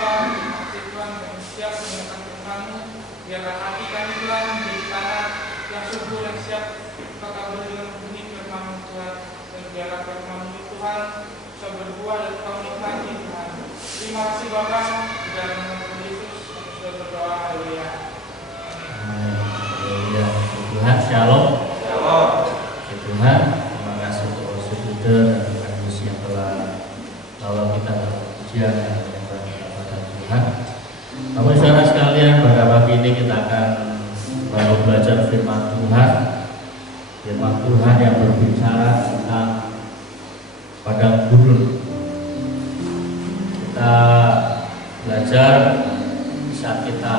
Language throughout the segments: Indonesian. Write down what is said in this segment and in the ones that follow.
Bapa, maksud Tuhan yang siap mendengarkan firman-Mu, biarlah hati kami Tuhan menjadi tanah yang subur yang siap Engkau tabur dengan benih firman-Mu Tuhan, dan biarlah firman-Mu Tuhan bisa berbuah dan Engkau nikmati Tuhan. Terima kasih Bapa, di dalam nama Tuhan Yesus kami sudah berdoa. Haleluya. Haleluya. Tuhan shalom. Shalom. Tuhan, terima kasih untuk Saudara dan Agus yang telah bawa kita dalam pujian dan penyembahan kepada Tuhan. Bapak saudara sekalian, pada pagi ini kita akan baru belajar firman Tuhan. Firman Tuhan yang berbicara tentang padang gurun. Kita belajar saat kita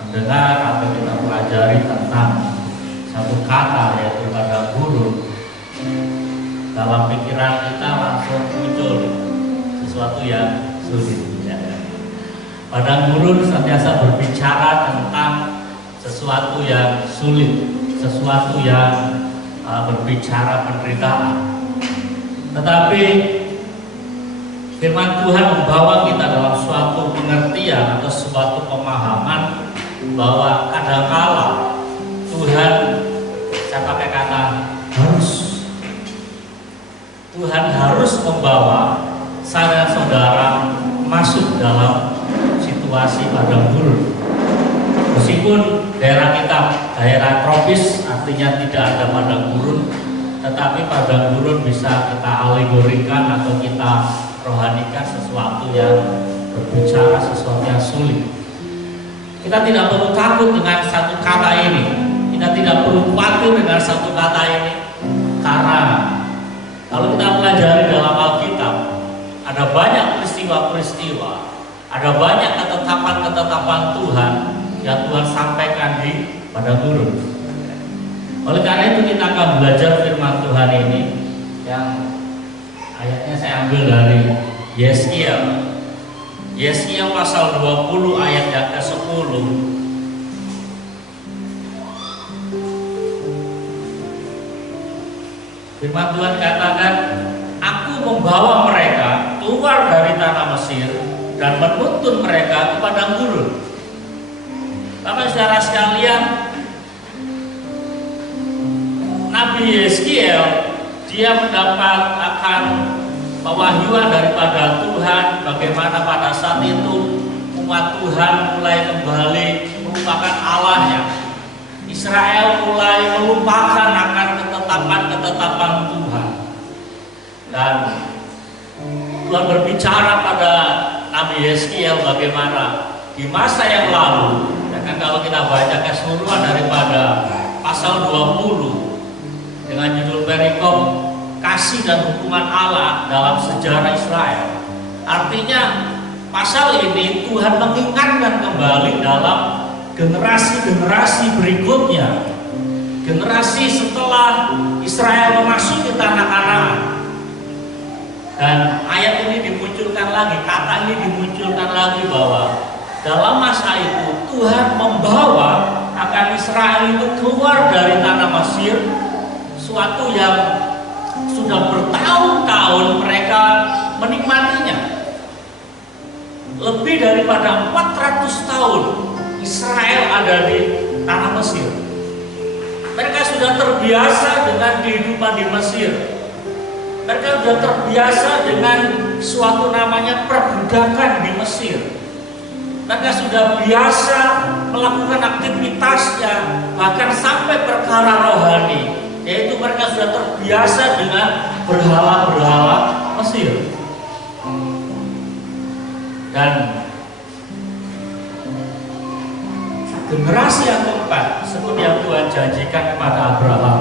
mendengar atau kita pelajari tentang satu kata yaitu padang gurun, dalam pikiran kita langsung muncul sesuatu yang sulit. Padang gurun senantiasa berbicara tentang sesuatu yang sulit, sesuatu yang berbicara penderitaan. Tetapi firman Tuhan membawa kita dalam suatu pengertian atau suatu pemahaman bahwa kadangkala Tuhan, saya pakai kata harus, Tuhan harus membawa saya dan saudara masuk dalam situasi padang gurun. Meskipun daerah kita daerah tropis, artinya tidak ada padang gurun, tetapi padang gurun bisa kita alegorikan atau kita rohanikan sesuatu yang berbicara sesuatu yang sulit. Kita tidak perlu takut dengan satu kata ini. Kita tidak perlu khawatir dengan satu kata ini, karena kalau kita pelajari dalam Alkitab, ada banyak peristiwa-peristiwa, ada banyak ketetapan-ketetapan Tuhan yang Tuhan sampaikan di padang gurun. Oleh karena itu kita akan belajar firman Tuhan ini yang ayatnya saya ambil dari Yeskiel. Yeskiel pasal 20 ayat yang ke-10. Firman Tuhan katakan, aku membawa mereka keluar dari tanah Mesir dan menuntun mereka ke padang gurun. Bapak saudara sekalian, Nabi Yeskiel dia mendapat akan pewahyuan daripada Tuhan bagaimana pada saat itu umat Tuhan mulai kembali melupakan Allahnya. Israel mulai melupakan akan ketetapan-ketetapan Tuhan. Dan Tuhan berbicara pada Nabi Yeskiel bagaimana di masa yang lalu, ya kan, kalau kita baca keseluruhan daripada pasal 20 dengan judul perikop kasih dan hukuman Allah dalam sejarah Israel. Artinya pasal ini Tuhan mengingatkan kembali dalam generasi-generasi berikutnya, generasi setelah Israel memasuki tanah Kanaan. Dan ayat ini dimunculkan lagi, kata ini dimunculkan lagi bahwa dalam masa itu Tuhan membawa akan Israel itu keluar dari tanah Mesir, suatu yang sudah bertahun-tahun mereka menikmatinya. Lebih daripada 400 tahun Israel ada di tanah Mesir. Mereka sudah terbiasa dengan kehidupan di Mesir. Mereka sudah terbiasa dengan suatu namanya perbudakan di Mesir. Mereka sudah biasa melakukan aktivitasnya, bahkan sampai perkara rohani, yaitu mereka sudah terbiasa dengan berhala-berhala Mesir. Dan generasi yang keempat, seperti yang Tuhan janjikan kepada Abraham,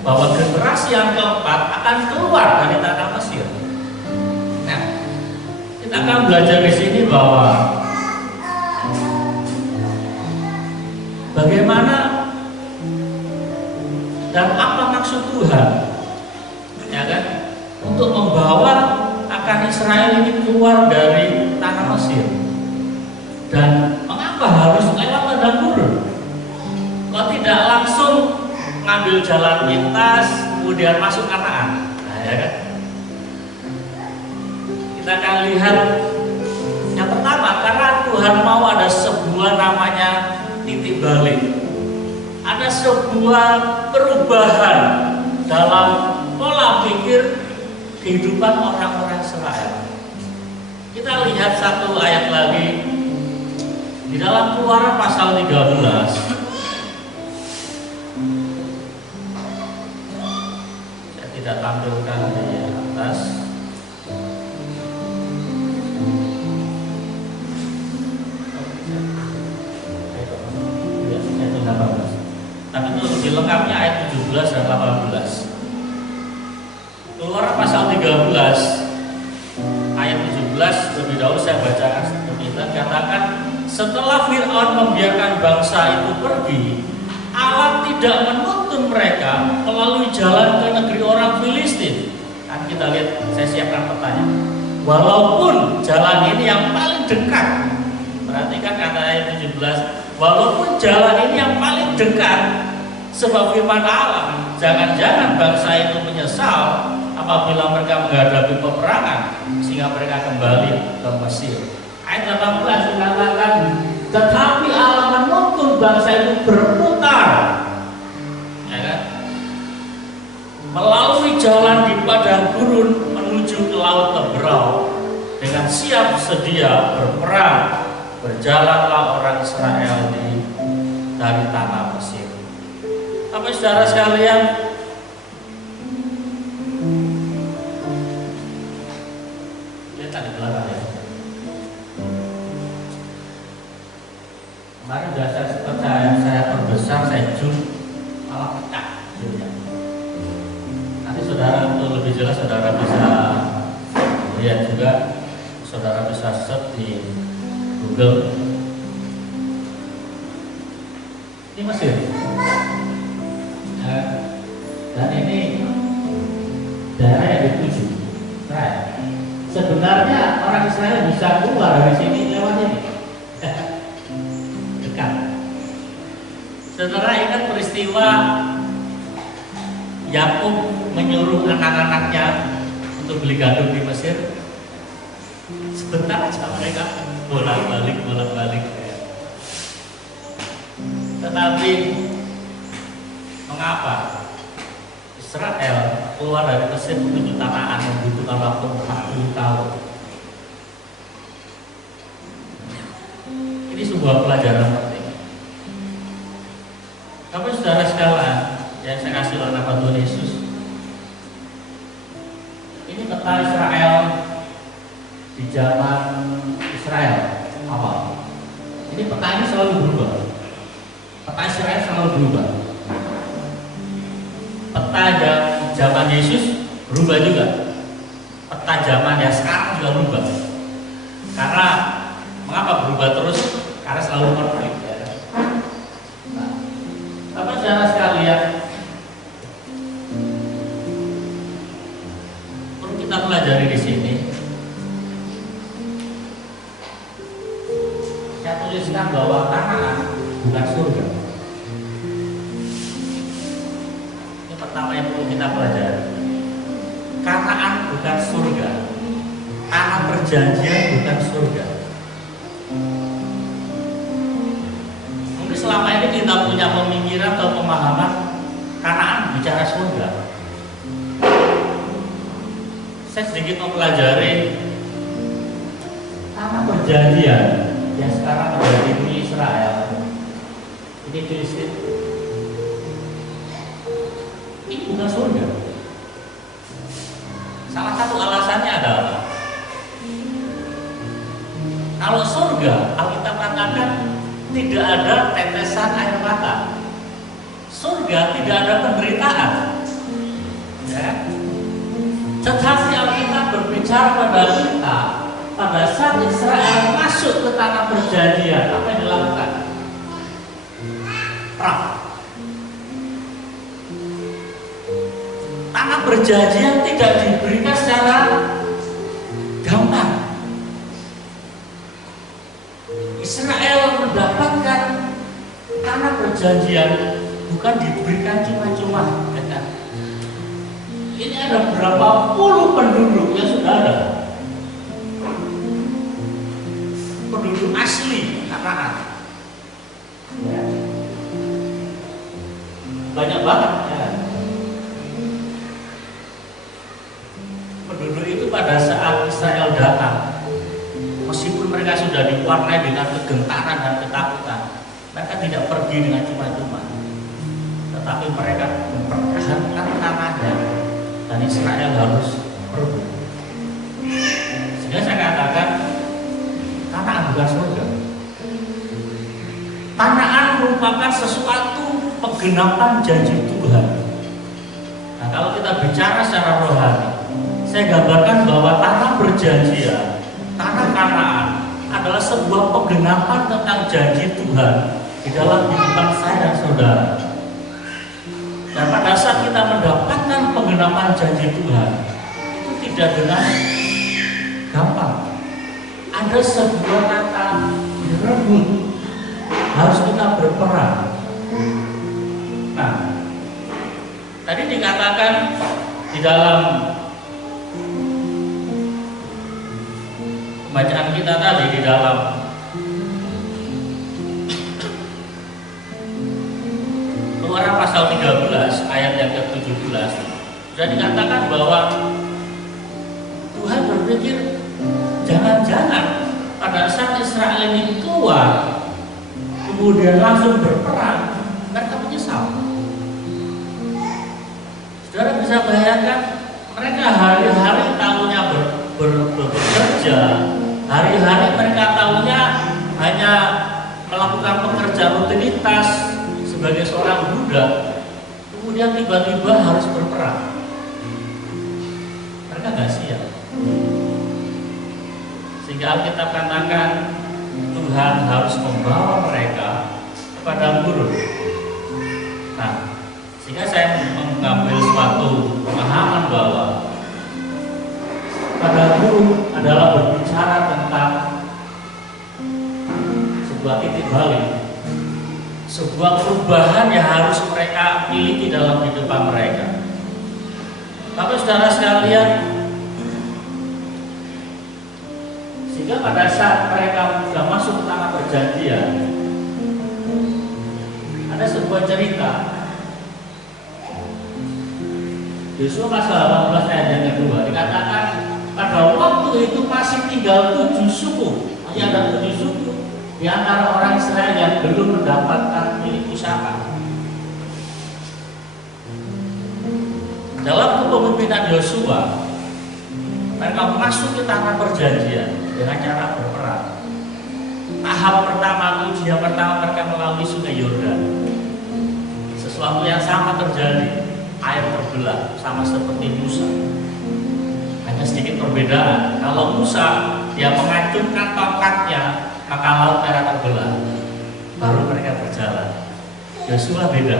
bahwa generasi yang keempat akan keluar dari tanah Mesir. Nah, kita akan belajar di sini bahwa bagaimana dan apa maksud Tuhan, ya kan, untuk membawa akan Israel ini keluar dari tanah Mesir. Dan mengapa harus lewat padang gurun? Kok tidak langsung ngambil jalan pintas kemudian masuk Kanaan? Nah, ya kan? Kita akan lihat yang pertama Tuhan mau ada sebuah namanya titik balik. Ada sebuah perubahan dalam pola pikir kehidupan orang-orang Israel. Kita lihat satu ayat lagi di dalam Keluaran pasal 13. Saya tidak tampilkan di atas. Tapi itu lebih lengkapnya ayat 17 dan 18. Keluaran pasal 13 ayat 17 lebih dahulu saya bacakan seperti itu. Katakan, setelah Fir'aun membiarkan bangsa itu pergi, Allah tidak menuntun mereka melalui jalan ke negeri orang Filistin. Kan kita lihat, saya siapkan pertanyaan. Walaupun jalan ini yang paling dekat, perhatikan kata ayat 17, walaupun jalan ini yang paling dekat, sebab firman Allah, jangan-jangan bangsa itu menyesal apabila mereka menghadapi peperangan sehingga mereka kembali ke Mesir. Ayat 18 dikatakan, tetapi Allah menuntun bangsa itu berputar, ya kan? Melalui jalan di padang gurun menuju ke laut Teberau dengan siap sedia berperang. Berjalanlah orang Israel dari tanah Mesir. Tapi saudara sekalian, lihat di belakang ya. Kemarin sudah saya perbesar, saya zoom, malah pecah. Nanti saudara untuk lebih jelas saudara bisa lihat juga, saudara bisa search di Google. Ini Mesir. Dan ini daerah yang dituju. Nah, sebenarnya orang Israel bisa keluar dari sini lewat ini. Dekat. Saudara ingat peristiwa Yakub menyuruh anak-anaknya untuk beli gandum di Mesir? Sebentar aja mereka bolak-balik. Tetapi mengapa Israel keluar dari Mesir menuju tanah yang membutuhkan waktu 40 tahun? Ini sebuah pelajaran penting. Tapi saudara sekalian yang saya kasih oleh nama Tuhan Yesus, ini peta Israel di zaman Israel awal. Ini peta ini selalu berubah. Peta Israel selalu berubah. Peta zaman Yesus berubah juga. Peta zaman yang sekarang juga berubah. Karena mengapa berubah terus? Karena selalu konflik. Ya. Nah, apa saudara sekalian, perlu kita pelajari di sini. Saya tuliskan bahwa Kanaan bukan surga. Ini pertama yang perlu kita pelajari. Kanaan bukan surga. Tanah perjanjian bukan surga. Mungkin selama ini kita punya pemikiran atau pemahaman Kanaan bicara surga. Saya sedikit mempelajari tanah perjanjian yang sekarang menjadi milik Israel. Ini Filistin. Ini bukan surga. Salah satu alasannya adalah kalau surga, Alkitab katakan tidak ada tetesan air mata. Surga tidak ada penderitaan. Ya. Tetapi Alkitab berbicara pada kita, pada saat Israel masuk ke tanah perjanjian, apa yang dilakukan? Perang. Tanah perjanjian tidak diberikan secara gampang. Israel mendapatkan tanah perjanjian bukan diberikan cuma-cuma. Ini ada berapa puluh penduduk yang sudah ada. penduduk asli Kanaan. Ya. Banyak banget ya. Penduduk itu pada saat Israel datang, meskipun mereka sudah diwarnai dengan kegentaran dan ketakutan, mereka tidak pergi dengan cuma-cuma, tetapi mereka mempertahankan tanahnya, dan Israel harus pergi. Sehingga saya katakan Kanaan bukan surga. Kanaan merupakan sesuatu penggenapan janji Tuhan. Nah, kalau kita bicara secara rohani, saya gambarkan bahwa tanah perjanjian, tanah Kanaan adalah sebuah penggenapan tentang janji Tuhan di dalam kehidupan saya dan saudara. Dan pada saat kita mendapatkan penggenapan janji Tuhan, itu tidak dengan gampang. Ada sebuah kata rebut, harus kita berperang. Nah, tadi dikatakan di dalam bacaan kita tadi di dalam Keluaran pasal 13 ayat yang ke-17 sudah dikatakan bahwa Tuhan berpikir jangan-jangan pada saat Israel ini keluar kemudian langsung berperang, mereka menyesal. Saudara bisa bayangkan mereka hari-hari tahunya bekerja, hari-hari mereka tahunya hanya melakukan pekerjaan rutinitas sebagai seorang budak, kemudian tiba-tiba harus berperang. Mereka nggak siap. Sehingga Alkitab katakan Tuhan harus membawa mereka kepada gurun. Nah, sehingga saya mengambil suatu pemahaman bahwa pada guru adalah berbicara tentang sebuah titik balik, sebuah perubahan yang harus mereka miliki dalam kehidupan mereka. Tapi saudara sekalian, sehingga pada saat mereka sudah masuk ke tanah perjanjian, ada sebuah cerita. Yosua pasal 18 ayat yang kedua dikatakan pada waktu itu masih tinggal 7 suku, hanya ada 7 suku di antara orang Israel yang belum mendapatkan milik pusaka. Dalam kepemimpinan Yosua, mereka masuk ke tanah perjanjian dengan cara berperang. Tahap pertama, ujian pertama mereka melalui sungai Yordan. Sesuatu yang sama terjadi, air terbelah sama seperti Musa. Hanya sedikit perbedaan. Kalau Musa dia mengacungkan tongkatnya, maka laut merah terbelah, baru mereka berjalan. Yosua beda.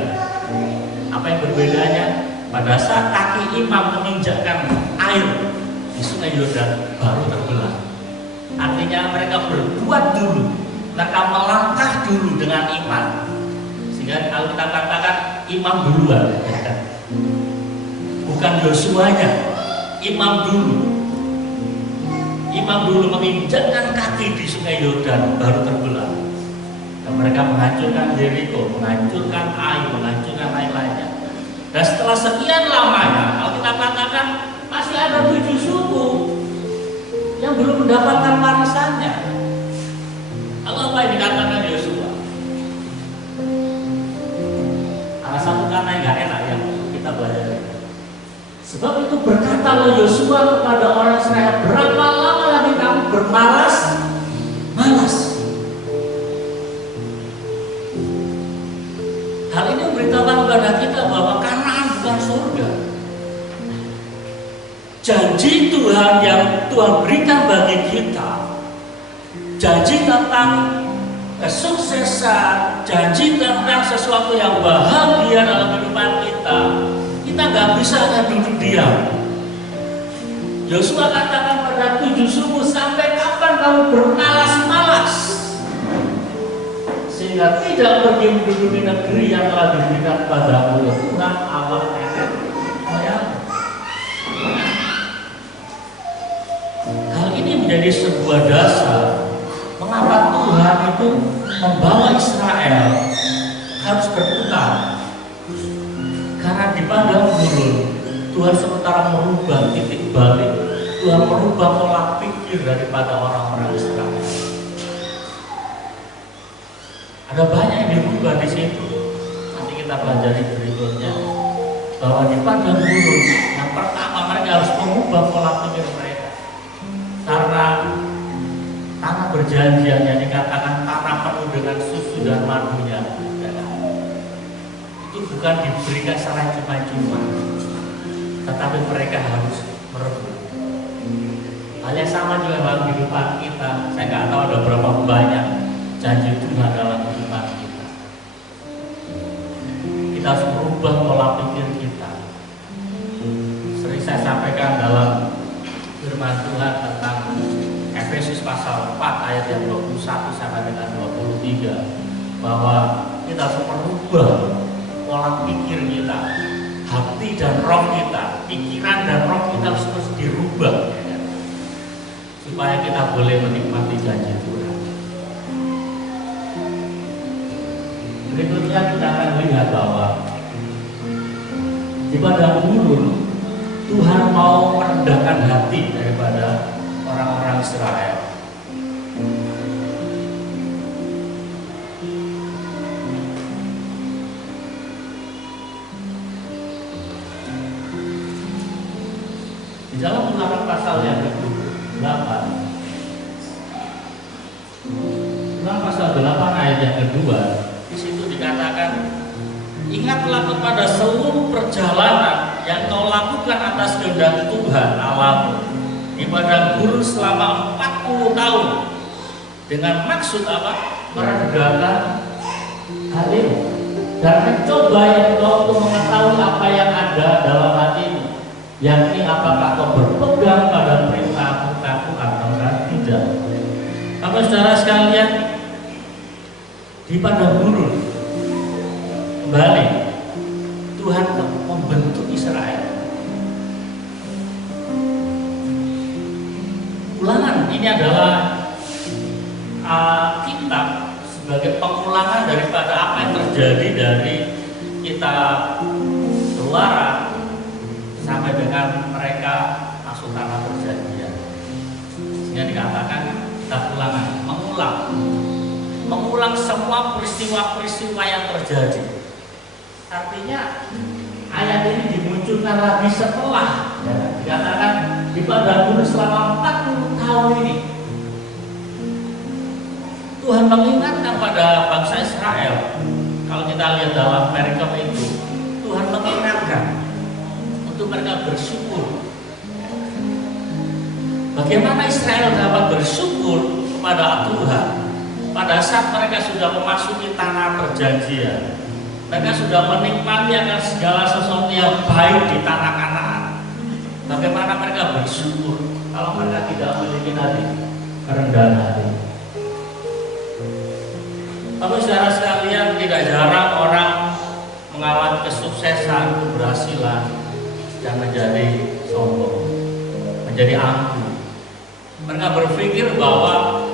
Apa yang berbedanya? Pada saat kaki imam menginjakkan air di sungai Yordan, baru terbelah. Artinya mereka berbuat dulu, mereka melangkah dulu dengan iman. Sehingga kalau kita katakan imam duluan, bukan Yosuanya, imam dulu. Imam dulu menginjakkan kaki di sungai Yordan, baru terbelah. Dan mereka menghancurkan Yeriko, menghancurkan Ai, menghancurkan lain-lainnya. Dan setelah sekian lamanya, kalau kita katakan masih ada 7 suku yang belum mendapatkan warisannya. Lalu apa yang dikatakan Yosua? Ada satu kata yang gak enak yang kita belajar. Sebab itu berkatalah Yosua kepada orang Israel, berapa lama lagi kamu bermalas-malas? Hal ini memberitahukan kepada kita bahwa Kanaan bukan surga. Janji Tuhan yang Tuhan berikan bagi kita, janji tentang kesuksesan, janji tentang sesuatu yang bahagia dalam kehidupan kita, kita nggak bisa hanya duduk diam. Yosua katakan pada 7 suku, sampai kapan kamu bermalas-malas sehingga tidak pergi menduduki negeri yang telah diberikan padamu oleh Tuhan Allah nenek moyang. Hal ini menjadi sebuah dasar kenapa Tuhan itu membawa Israel harus berputar. Karena di padang gurun Tuhan sementara merubah titik balik, Tuhan merubah pola pikir daripada orang-orang Israel. Ada banyak yang dirubah di situ. Nanti kita pelajari berikutnya bahwa di padang gurun yang pertama mereka harus mengubah pola pikir mereka. Karena tanah perjanjian yang dikatakan tanah penuh dengan susu dan madunya, itu bukan diberikan secara cuma-cuma, tetapi mereka harus merebut. Hal yang sama juga dalam kehidupan kita. Saya nggak tahu ada berapa banyak janji Tuhan dalam kehidupan kita. Kita harus merubah pola pikir kita. Sering saya sampaikan dalam firman Tuhan tentang Efesus pasal 4 ayat yang 21 sampai dengan 23, bahwa kita harus merubah pola pikir kita, hati dan roh kita, pikiran dan roh kita harus terus dirubah, ya kan? Supaya kita boleh menikmati janji Tuhan. Berikutnya kita akan lihat bahwa di padang gurun Tuhan mau merendahkan hati daripada orang-orang Israel. Di dalam Ulangan pasal yang ke-8, Ulangan pasal 8 ayat yang kedua, di situ dikatakan, ingatlah kepada seluruh perjalanan yang kau lakukan atas kehendak Tuhan Allahmu di padang gurun selama 40 tahun dengan maksud apa? Merendahkan hatimu dan mencoba yang kau untuk mengetahui apa yang ada dalam hatimu, yakni apakah kau berpegang pada perintah-perintahku atau tidak. Bapak saudara sekalian, di padang gurun kembali Tuhan membentuk Israel. Ulangan ini adalah kitab sebagai pengulangan daripada apa yang terjadi dari kita keluaran sampai dengan mereka masuk tanah perjanjian. Sehingga dikatakan kitab ulangan, mengulang semua peristiwa-peristiwa yang terjadi. Artinya ayat ini dimunculkan lagi setelah, ya, dikatakan di padang gurun selama 40 tahun ini Tuhan mengingatkan pada bangsa Israel. Kalau kita lihat dalam perikop itu, Tuhan mengingatkan untuk mereka bersyukur. Bagaimana Israel dapat bersyukur kepada Tuhan pada saat mereka sudah memasuki tanah perjanjian. Mereka sudah menikmati akan segala sesuatu yang baik di tanah Kanaan. Bagaimana mereka bersyukur kalau mereka tidak memiliki hati kerendahan hati. Tapi saudara sekalian, tidak jarang orang mengalami kesuksesan, keberhasilan dan menjadi sombong, menjadi angkuh. Mereka berpikir bahwa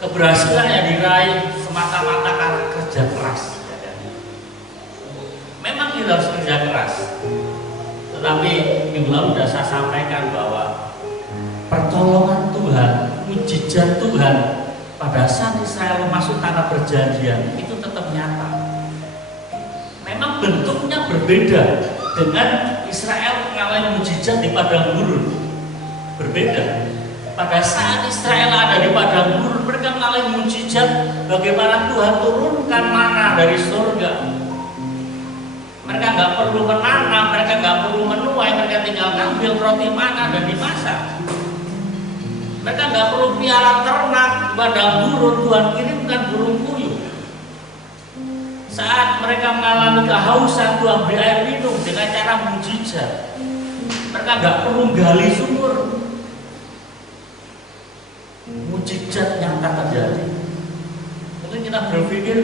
keberhasilan yang diraih semata-mata karena kerja keras. Memang kita harus kerja keras, tetapi minggu lalu sudah saya sampaikan bahwa pertolongan Tuhan, mujizat Tuhan pada saat Israel masuk tanah perjanjian itu tetap nyata. Memang bentuknya berbeda dengan Israel mengalami mujizat di padang gurun, berbeda. Pada saat Israel ada di padang gurun, mereka mengalami mujizat bagaimana Tuhan turunkan mana dari surga. Mereka nggak perlu menanam, mereka nggak perlu menuai, mereka tinggal ambil roti mana dan dimasak. Mereka nggak perlu piara ternak, padang gurun Tuhan kirimkan burung puyuh. Saat mereka mengalami kehausan, Tuhan beri air minum dengan cara mujizat. Mereka nggak perlu gali sumur. Mujizat nyata terjadi. Mungkin kita berpikir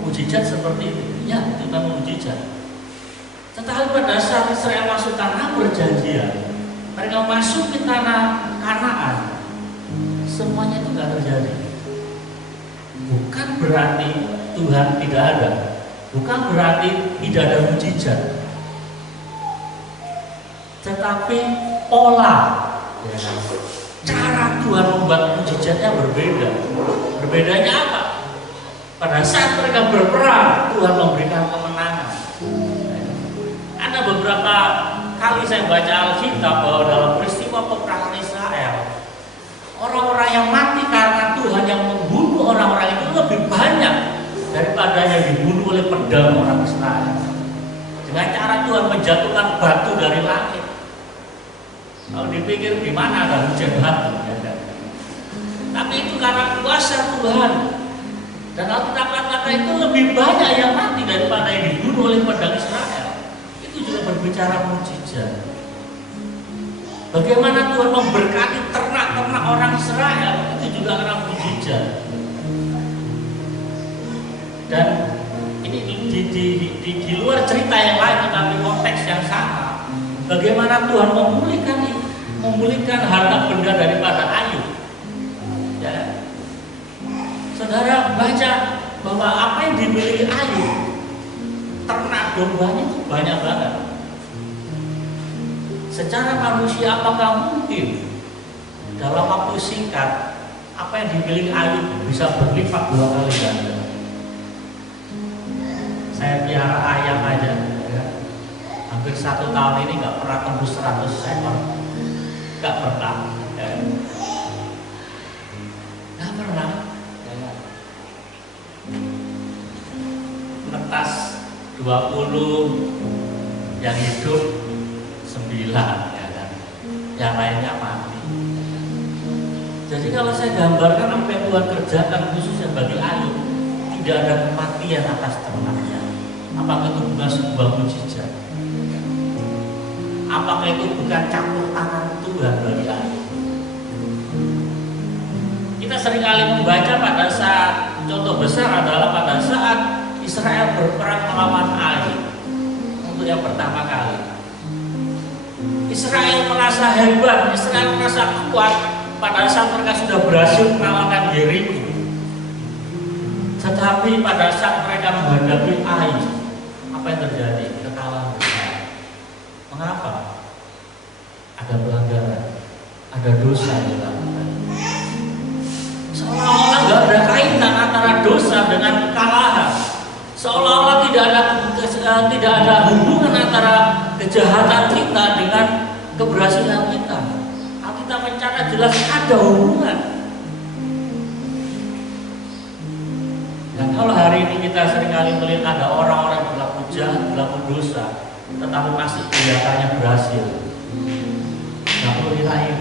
mujizat seperti itu, ya itu memang mujizat. Tetapi pada saat Israel masuk tanah perjanjian, mereka masuk ke tanah Kanaan, semuanya itu tidak terjadi. bukan berarti Tuhan tidak ada, bukan berarti tidak ada mujizat, tetapi pola, ya kan? Cara Tuhan membuat mujizatnya berbeda. Berbedanya apa? Pada saat mereka berperang, Tuhan memberikan kemenangan. Ada beberapa kali saya baca Alkitab bahwa dalam peristiwa peperangan Israel, orang-orang yang mati karena Tuhan yang membunuh orang-orang itu lebih banyak daripada yang dibunuh oleh pedang orang Israel. Dengan cara Tuhan menjatuhkan batu dari langit. Kalau dipikir di mana ada hujan batu, ya kan? Tapi itu karena kuasa Tuhan. Dan Alkitab kata itu lebih banyak yang mati daripada yang dibunuh oleh pedang Israel. Itu juga berbicara mujizat. Bagaimana Tuhan memberkati ternak-ternak orang Israel, itu juga karena mujizat. Dan ini di luar cerita yang lain, tetapi konteks yang sama. Bagaimana Tuhan memulihkan harta benda daripada Ayub. Ya. Saudara baca bahwa apa yang dimiliki Ayub, ternak dombanya itu banyak banget. Secara manusia apakah mungkin dalam waktu singkat apa yang dimiliki Ayub bisa berlipat 2 kali ganda? Saya piara ayam aja, ya. Hampir 1 tahun ini nggak pernah tembus 100 ekor, nggak pernah, ya. Nggak pernah. Netas 20, yang hidup 9, ya kan? Yang lainnya mati. Jadi kalau saya gambarkan apa yang Tuhan kerjakan khususnya bagi Ayub, tidak ada kematian atas ternaknya. Apakah itu bukan sebuah mujizat? Apakah itu bukan campur tangan Tuhan bagi Ayub? Kita seringkali membaca pada saat, contoh besar adalah pada saat Israel berperang melawan Ai untuk yang pertama kali. Israel merasa hebat, Israel merasa kuat pada saat mereka sudah berhasil mengalahkan Yeriko. Tetapi pada saat mereka menghadapi Ai, apa yang terjadi? Kekalahan besar. Mengapa? Ada pelanggaran, ada dosa yang dilakukan. Seolah-olah nggak ada kaitan antara dosa dengan kekalahan. Seolah-olah tidak ada hubungan antara kejahatan kita dengan keberhasilan kita. Alkitab mencatat jelas ada hubungan. Dan kalau hari ini kita seringkali melihat ada orang-orang yang berlaku jahat, berlaku dosa, tetapi masih kelihatannya berhasil. Nggak perlu dirayu.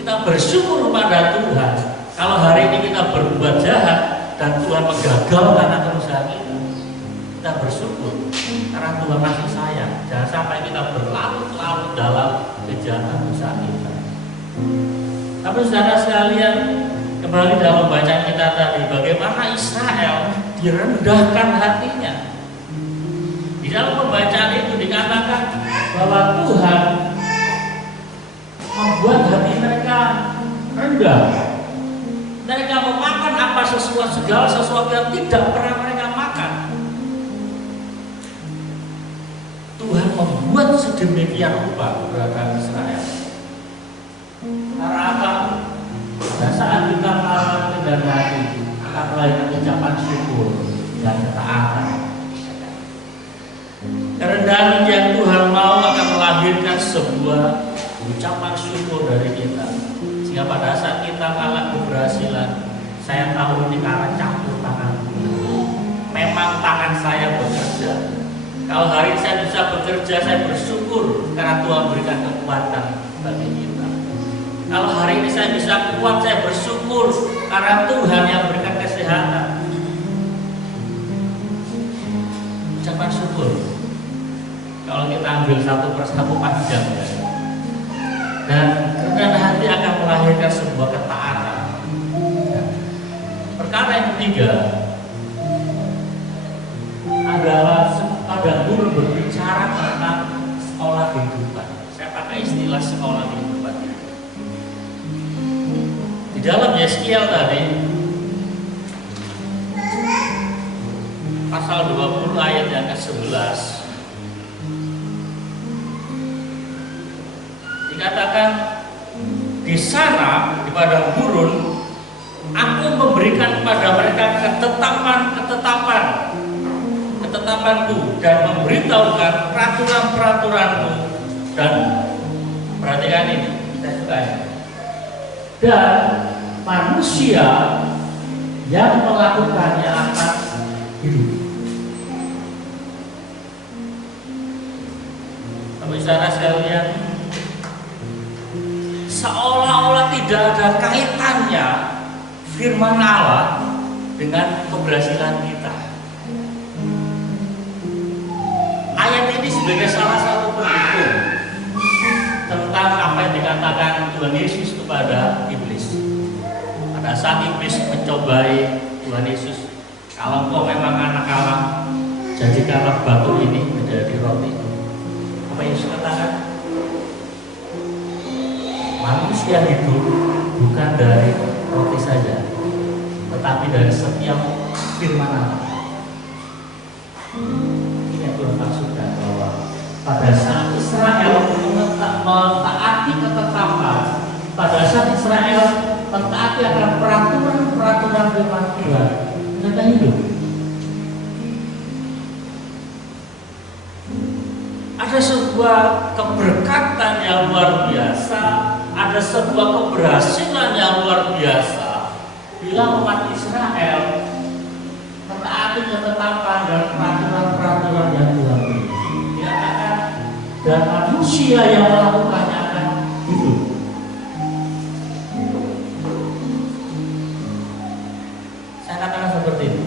Kita bersyukur kepada Tuhan kalau hari ini kita berbuat jahat dan Tuhan menggagalkan akan usaha kita. Kita bersyukur karena Tuhan masih sayang. Jangan sampai kita berlarut-larut dalam kejahatan usaha kita. Tapi saudara sekalian, kembali dalam bacaan kita tadi, bagaimana Israel direndahkan hatinya. Di dalam pembacaan itu dikatakan bahwa Tuhan membuat hati mereka rendah. Mereka memakan segala sesuatu yang tidak pernah mereka makan. Tuhan membuat sedemikian rupa keberadaan Israel. Karena apa? Pada saat kita mengalami dan hati akan melahirkan ucapan syukur dan ketaatan. Kerendahan yang Tuhan mau akan melahirkan sebuah ucapan syukur dari kita. Sehingga pada saat kita kalah keberhasilan, saya tahu ini karena campur tangan Tuhan. Memang tangan saya bekerja. Kalau hari ini saya bisa bekerja, saya bersyukur karena Tuhan berikan kekuatan bagi kita. Kalau hari ini saya bisa kuat, saya bersyukur karena Tuhan yang berikan kesehatan. Ucapan syukur. Kalau kita ambil satu persatu panjang, ya. Dan kerendahan hati akan melahirkan sebuah ketaatan. Perkara yang ketiga adalah pada guru berbicara tentang sekolah kehidupan. Saya pakai istilah sekolah kehidupan. Di dalam Yeskiel tadi pasal 20 ayat yang ke-11 dikatakan, di sana di padang gurun aku memberikan kepada mereka ketetapanku dan memberitahukan peraturan-peraturanku. Dan perhatikan ini, saya suka ini. Dan manusia yang melakukannya akan hidup. Saudara sekalian, seolah-olah tidak ada kaitannya firman Allah dengan keberhasilan kita. Ayat ini sebagai salah satu pendukung tentang apa yang dikatakan Tuhan Yesus kepada iblis. Pada saat iblis mencobai Tuhan Yesus, kalau kau memang anak Allah, jadikanlah batu ini menjadi roti. Apa Yesus katakan? Manusia hidup bukan dari roti saja, tetapi dari setiap firman Allah. Ini yang Tuhan maksudkan, bahwa pada saat Israel mentaati ketetapan, pada saat Israel mentaati akan peraturan-peraturan firman Tuhan, mereka hidup. Ada sebuah keberkatan yang luar biasa, ada sebuah keberhasilan yang luar biasa bila umat Israel mentaati ketetapan dan peraturan-peraturan yang Tuhan beri. Dikatakan, dan manusia yang melakukannya akan hidup. Saya katakan seperti ini.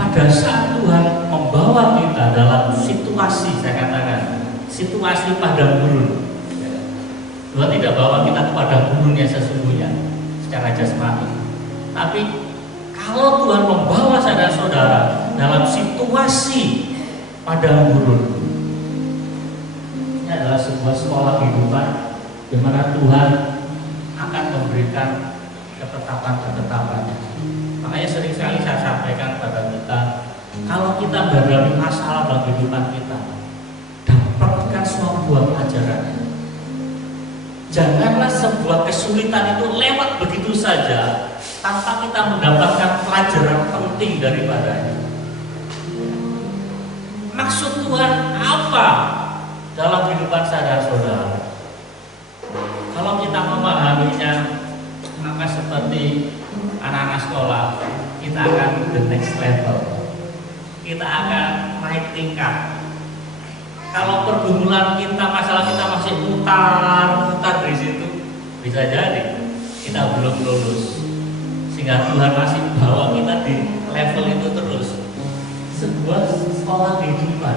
Pada saat Tuhan membawa kita dalam situasi, saya katakan situasi padang gurun, Tuhan tidak bawa kita ke padang gurun yang sesungguhnya secara jasmani. Tapi kalau Tuhan membawa saudara-saudara dalam situasi padang gurun, ini adalah sebuah sekolah kehidupan di mana Tuhan akan memberikan ketetapan-ketetapannya. Makanya sering sekali saya sampaikan pada kita, kalau kita menghadapi masalah dalam kehidupan kita, dapatkan sebuah pelajaran. Janganlah sebuah kesulitan itu lewat begitu saja tanpa kita mendapatkan pelajaran penting daripadanya. Maksud Tuhan apa dalam kehidupan saudara-saudara? Kalau kita memahaminya, maka seperti anak-anak sekolah, kita akan the next level, kita akan naik tingkat. Kalau pergumulan kita, masalah kita masih mutar di situ, bisa jadi kita belum lulus, sehingga Tuhan masih bawa kita di level itu terus. Sebuah sekolah kehidupan.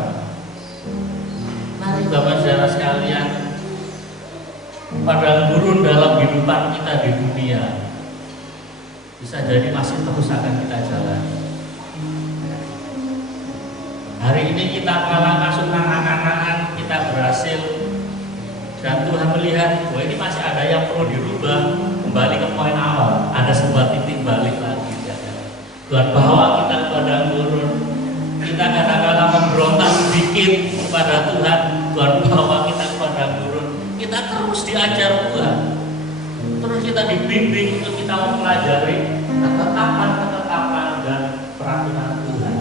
Mari Bapak Saudara sekalian, padang gurun dalam kehidupan kita di dunia bisa jadi masih terus akan kita jalani. Hari ini kita mengalami kesulitan, kita berhasil, dan Tuhan melihat bahwa ini masih ada yang perlu dirubah, kembali ke poin awal, ada sebuah titik balik lagi. Tuhan bawa kita ke padang gurun, kita kadang-kadang memberontak sedikit kepada Tuhan, Tuhan bawa kita ke padang gurun, kita terus diajar Tuhan, terus kita dibimbing untuk kita mempelajari ketetapan-ketetapan dan peraturan Tuhan.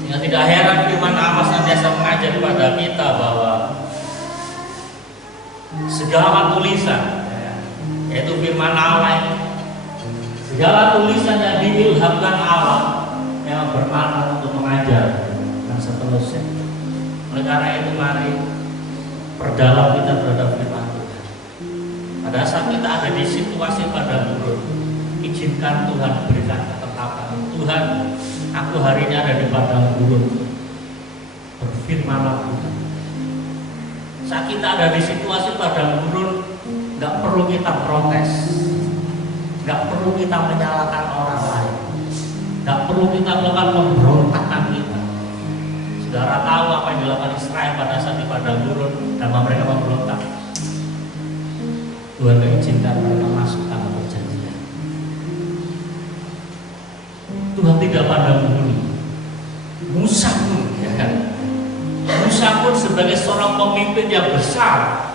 Sehingga tidak heran firman Allah senantiasa mengajar kepada kita bahwa segala tulisan, yaitu firman Allah, segala tulisan yang diilhamkan Allah yang bermanfaat untuk mengajar dan seterusnya. Oleh karena itu mari perdalam kita terhadap firman Tuhan. Pada saat kita ada di situasi padang gurun, izinkan Tuhan berikan ketetapan. Tuhan, aku hari ini ada di padang gurun, berfirmanlah Tuhan. Saat kita ada di situasi padang gurun, nggak perlu kita protes, nggak perlu kita menyalahkan orang lain, nggak perlu kita melakukan pemberontakan kita. Saudara tahu apa yang dilakukan Israel pada saat di padang gurun dan mereka memberontak. Tuhan mengizinkan mereka masuk tanah perjanjian. Tuhan tidak pandang bulu. Musa pun, ya kan? Musa pun sebagai seorang pemimpin yang besar,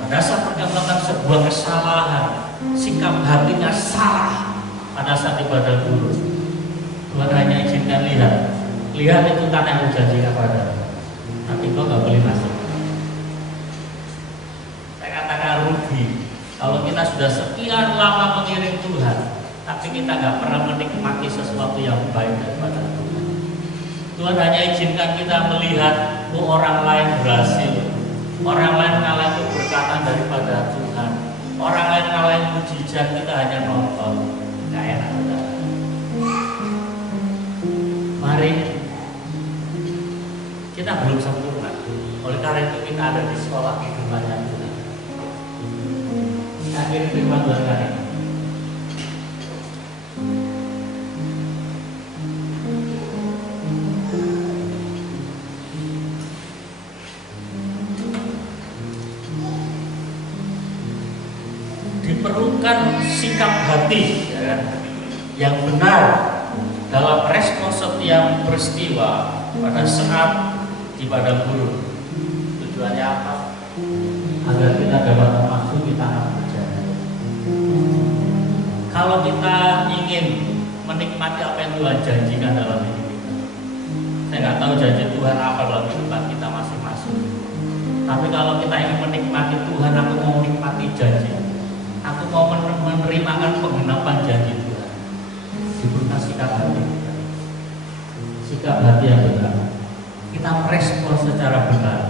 pada saat perkatakan sebuah kesalahan, sikap hatinya salah pada saat di padang gurun, Tuhan hanya izinkan lihat itu tanah yang janjikan padamu, tapi kau nggak boleh masuk. Saya katakan rugi kalau kita sudah sekian lama mengiring Tuhan, tapi kita nggak pernah menikmati sesuatu yang baik daripada Tuhan. Tuhan hanya izinkan kita melihat orang lain berhasil, orang lain ngalahin keberkatan daripada Tuhan, orang lain ngalahin mujizat, kita hanya nonton. Nggak enak, saudara. Mari, kita belum sempurna. Oleh karena itu kita ada di sekolah kehidupannya Tuhan. Akhir firman Tuhan kali ini. Diperlukan sikap hati, ya kan, yang benar dalam respon setiap peristiwa pada saat di padang gurun. Tujuannya apa? Agar kita dapat memasuki tanah perjanjian. Kalau kita ingin menikmati apa yang Tuhan janjikan dalam hidup kita, saya nggak tahu janji Tuhan apa dalam kehidupan kita masing-masing. Tapi kalau kita ingin menikmati Tuhan, aku mau menikmati janji, aku mau menerimakan penggenapan janji Tuhan, dibutuhkan sikap hati kita. Sikap hati yang benar. Kita merespon secara benar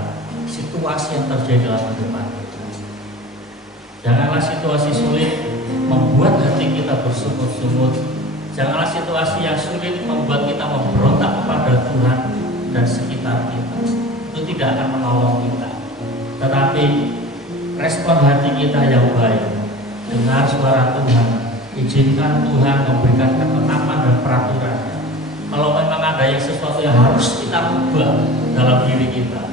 situasi yang terjadi dalam kehidupan kita. Janganlah situasi sulit membuat hati kita bersungut-sungut. Janganlah situasi yang sulit membuat kita memberontak kepada Tuhan dan sekitar kita. Itu tidak akan menolong kita. Tetapi respon hati kita yang baik, dengar suara Tuhan, izinkan Tuhan memberikan ketetapan dan peraturan. Kalau memang ada yang sesuatu yang harus kita ubah dalam diri kita,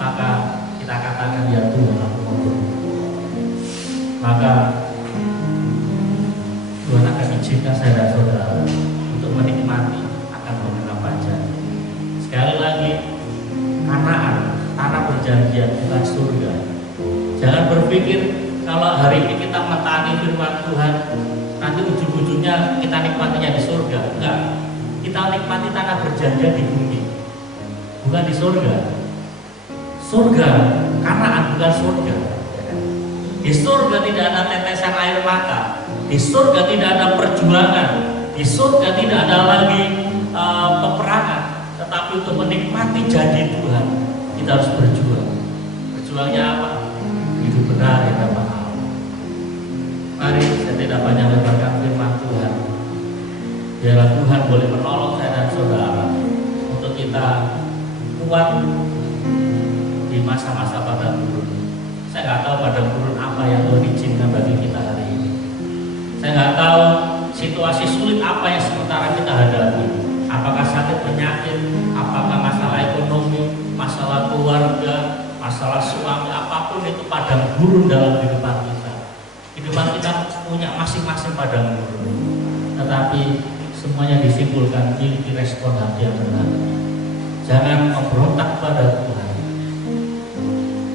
maka kita katakan, ya Tuhan, aku mau berubah. Maka Tuhan akan izinkan saya dan saudara untuk menikmati akan penggenapan janji. Sekali lagi, Kanaan, tanah perjanjian, bukan surga. Jangan berpikir kalau hari ini kita mentaati firman Tuhan, nanti ujung-ujungnya kita nikmatinya di surga. Enggak, kita nikmati tanah perjanjian di bumi, bukan di surga. Surga, Kanaan bukan surga. Di surga tidak ada tetesan air mata, di surga tidak ada perjuangan, di surga tidak ada lagi peperangan. Tetapi untuk menikmati janji Tuhan, kita harus berjuang. Berjuangnya apa? Hidup benar yang dapat Allah. Mari, saya tidak banyak lebarkan firman Tuhan. Biarlah Tuhan boleh menolong saya dan saudara untuk kita kuat di masa-masa padang gurun. Saya nggak tahu padang gurun apa yang Tuhan izinkan bagi kita hari ini. Saya nggak tahu situasi sulit apa yang sementara kita hadapi. Apakah sakit penyakit, apakah masalah ekonomi, masalah keluarga, masalah suami, apapun itu padang gurun dalam kehidupan kita. Kehidupan kita punya masing-masing padang gurun. Tetapi semuanya disimpulkan miliki respon hati yang benar. Jangan memberontak pada Tuhan.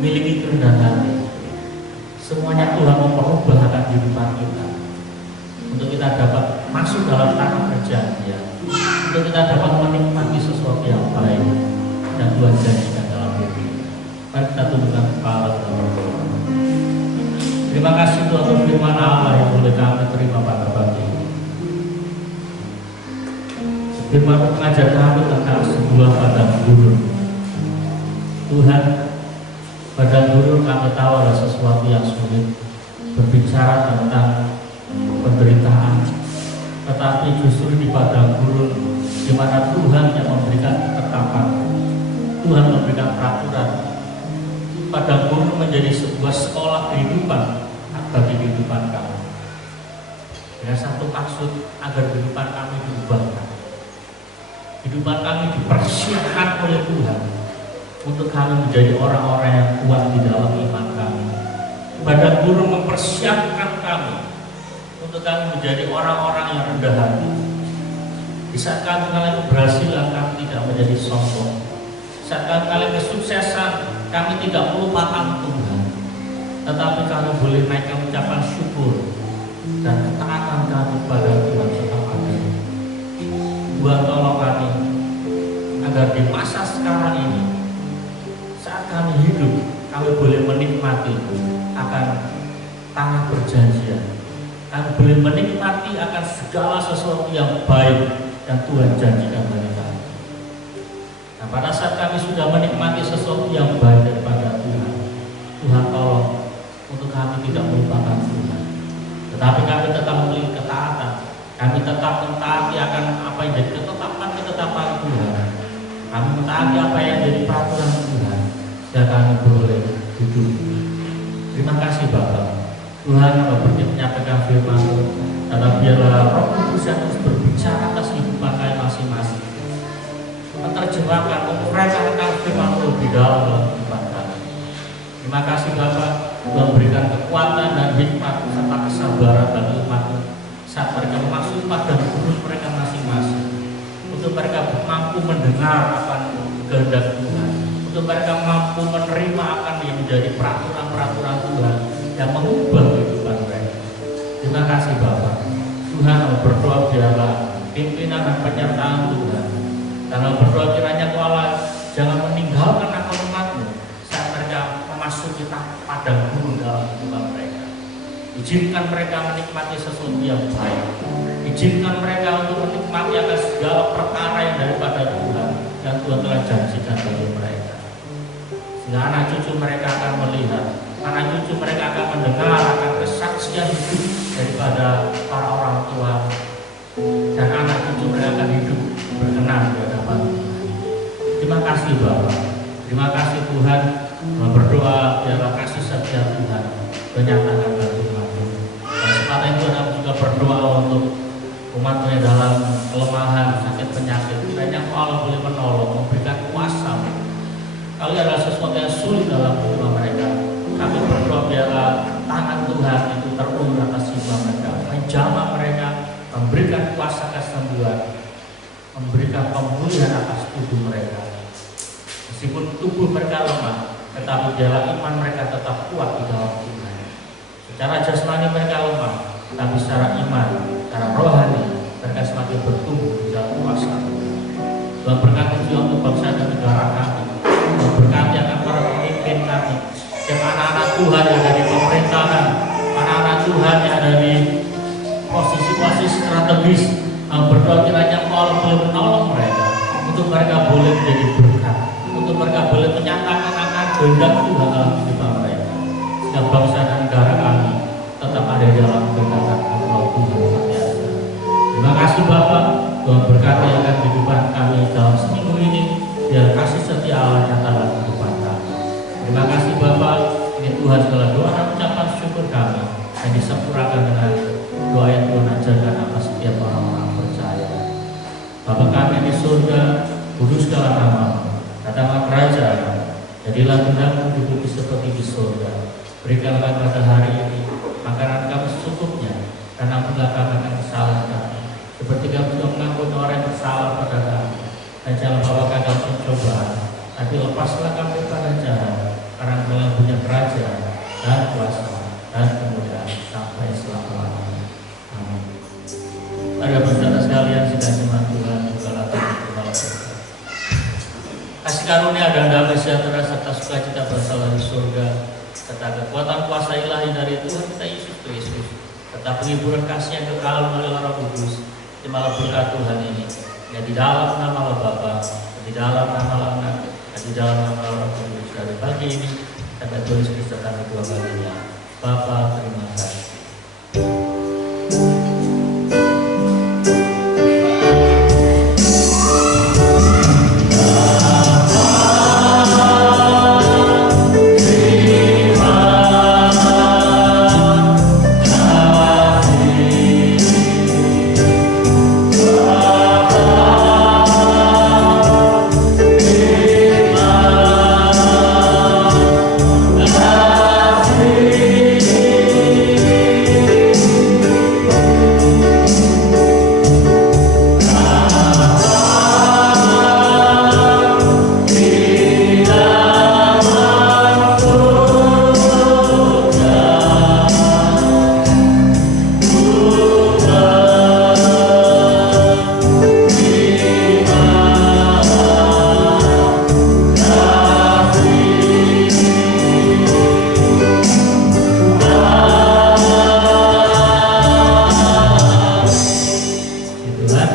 Miliki kerendahan hati. Semuanya Tuhan mau merubah akan kehidupan kita, untuk kita dapat masuk dalam tanah perjanjian, untuk kita dapat menikmati sesuatu yang baik dan Tuhan janjikan dalam hidup kita. Mari kita tundukkan kepala dan berdoa. Terima kasih Tuhan untuk firman Allah yang boleh kami terima pada pagi ini. Firman mengajar kami tentang sebuah padang gurun. Tuhan, padang gurun kami tahu adalah sesuatu yang sulit, berbicara tentang penderitaan. Tetapi justru di padang gurun, di mana Tuhan yang memberikan ketetapan, Tuhan memberikan peraturan, padang gurun menjadi sebuah sekolah kehidupan bagi kehidupan kami. Dengan satu maksud, agar kehidupan kami diubahkan, kehidupan kami dipersiapkan oleh Tuhan untuk kami menjadi orang-orang yang kuat di dalam iman kami. Padang gurun mempersiapkan kami untuk kami menjadi orang-orang yang rendah hati. Di saat kami mengalami keberhasilan, kami tidak menjadi sombong. Saat kami mengalami kesuksesan, kami tidak melupakan Tuhan, tetapi kami boleh naikkan ucapan syukur dan ketaatan kami kepada Tuhan tetap ada. Tuhan tolong kami agar di masa sekarang ini, saat kami hidup, kami boleh menikmati akan tanah perjanjian. Kami boleh menikmati akan segala sesuatu yang baik yang Tuhan janjikan bagi kami. Nah, pada saat kami sudah menikmati sesuatu yang baik daripada Tuhan, Tuhan tolong untuk kami tidak melupakan Tuhan, tetapi kami tetap memiliki ketaatan. Kami tetap mentaati akan apa yang jadi ketetapan Tuhan. Kami mentaati apa yang jadi peraturan Tuhan, sehingga kami boleh hidup. Terima kasih Bapak. Tuhan menyampaikan firman, karena biarlah Roh Kudus yang terus berbicara atas kehidupan kami masing-masing, menerjemahkan, menguraikan firman lebih dalam kehidupan kami. Terima kasih Bapak, Tuhan berikan kekuatan dan hikmat serta kesabaran bagi umat-Mu saat mereka memasuki padang gurun mereka masing-masing, untuk mereka mampu mendengar akan kehendak Tuhan, untuk mereka mampu menerima akan yang menjadi peraturan-peraturan Tuhan yang mengubah kehidupan mereka. Terima kasih Bapak. Tuhan, berdoa biarlah pimpinan dan penyertaan Tuhan, dan berdoa kiranya Kau Allah jangan meninggalkan akan umat-Mu saat mereka memasuki padang gurun dalam kehidupan mereka. Izinkan mereka menikmati sesuatu yang baik. Izinkan mereka untuk menikmati akan segala perkara yang daripada Tuhan yang Tuhan telah janjikan bagi mereka. Sehingga anak cucu mereka akan melihat, anak cucu mereka akan mendengar akan kesaksian hidup daripada para orang tua, dan anak cucu mereka akan hidup berkenan di hadapan Tuhan. Terima kasih Bapak. Terima kasih Tuhan. Berdoa biarlah kasih setia Tuhan menyatakan bagi umat-Mu. Dan sepatutnya Tuhan, aku juga berdoa untuk umat-Mu yang dalam kelemahan, sakit, penyakit. Kiranya Allah boleh menolong, memberikan kuasa. Kalau ada sesuatu yang sulit dalam kehidupan mereka, kami berdoa biarlah tangan Tuhan itu terulur atas jiwa mereka, menjamah mereka, memberikan kuasa kesembuhan, memberikan pemulihan atas tubuh mereka. Meskipun tubuh mereka lemah, tetapi biarlah iman mereka tetap kuat di dalam Tuhan. Secara jasmani mereka lemah, tapi secara iman, secara rohani mereka semakin bertumbuh di dalam kuasa Tuhan. Tuhan berkati juga untuk bangsa dan negara kami. Tuhan berkati akan para pemimpin kami, dan anak-anak Tuhan yang ada di pemerintahan, anak-anak Tuhan yang ada di posisi-posisi strategis. Berdoa kiranya Allah boleh menolong mereka, untuk mereka boleh menjadi berkat, untuk mereka boleh menyatakan akan kehendak Tuhan dalam kehidupan mereka, sehingga bangsa dan negara kami tetap ada di dalam kehendak Allah Tuhan. Terima kasih Bapak. Tuhan berkati akan kehidupan kami dalam seminggu ini, biar kasih setia Allah nyata dalam kehidupan kami. Terima kasih Bapak. Ini Tuhan segala doa dan ucapan syukur kami yang disempurnakan dengan doa yang Tuhan ajarkan atas setiap orang-orang percaya. Bapa kami di surga, kuduskanlah nama-Mu, datanglah kerajaan-Mu, jadilah kehendak-Mu di bumi seperti di surga. Berikanlah pada hari ini makanan kami secukupnya, dan ampunilah kami akan kesalahan kami, seperti kami juga mengampuni orang yang bersalah pada kami. Dan jangan bawa kami dalam pencobaan, tapi lepaslah kami pada jahat, karena Engkau yang punya kerajaan dan kuasa dan kemuliaan sampai selama-lamanya. Amin. Ada saudara sekalian, dikasih Tuhan, bukalah Tuhan. Kasih karunia dan damai sejahtera serta sukacita berasal dari surga, serta kekuatan kuasa ilahi dari Tuhan kita Yesus Kristus, serta penghiburan kasih yang kekal melalui Roh Kudus. Terimalah berkat Tuhan ini, ya di dalam nama Bapa, di dalam nama Anak, dan di dalam nama Roh Kudus. Dari pagi ini sampai tulis Kristus kami dua kalinya. Bapa, terima kasih.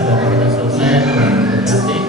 ibadah kita selesai. Tuhan memberkati.